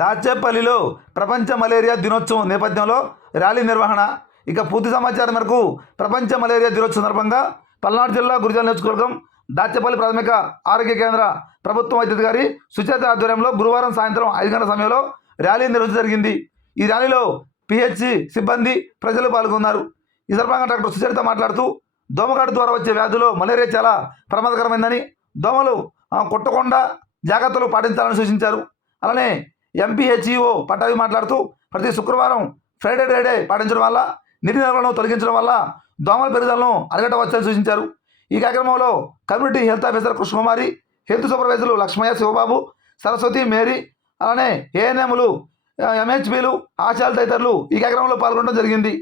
దాచేపల్లిలో ప్రపంచ మలేరియా దినోత్సవం నేపథ్యంలో ర్యాలీ నిర్వహణ. ఇక పూర్తి సమాచారం మేరకు ప్రపంచ మలేరియా దినోత్సవం సందర్భంగా పల్నాడు జిల్లా గురిజాల నియోజకవర్గం దాచేపల్లి ప్రాథమిక ఆరోగ్య కేంద్ర ప్రభుత్వ వైద్యాధికారి సుచేత ఆధ్వర్యంలో గురువారం సాయంత్రం ఐదు గంటల సమయంలో ర్యాలీ నిర్వహించడం జరిగింది. ఈ ర్యాలీలో పిహెచ్సి సిబ్బంది ప్రజలు పాల్గొన్నారు. ఈ సందర్భంగా డాక్టర్ సుచరిత మాట్లాడుతూ దోమకాటు ద్వారా వచ్చే వ్యాధులు మలేరియా చాలా ప్రమాదకరమైందని దోమలు కొట్టకుండా జాగ్రత్తలు పాటించాలని సూచించారు. అలానే ఎంపీహెచ్ఈఓ పటావి మాట్లాడుతూ ప్రతి శుక్రవారం ఫ్రైడే డ్రైడే పాటించడం వల్ల నీటి నిల్వలను తొలగించడం వల్ల దోమల పెరుగుదలను అరగటవచ్చని సూచించారు. ఈ కార్యక్రమంలో community health officer Krishnakumari health సూపర్వైజర్లు Lakshmaiah Sivababu Saraswati Mary అలానే ఏఎన్ఎంలు ఎంహెచ్బీలు ఆశాలు తదితరులు ఈ కార్యక్రమంలో పాల్గొనడం జరిగింది.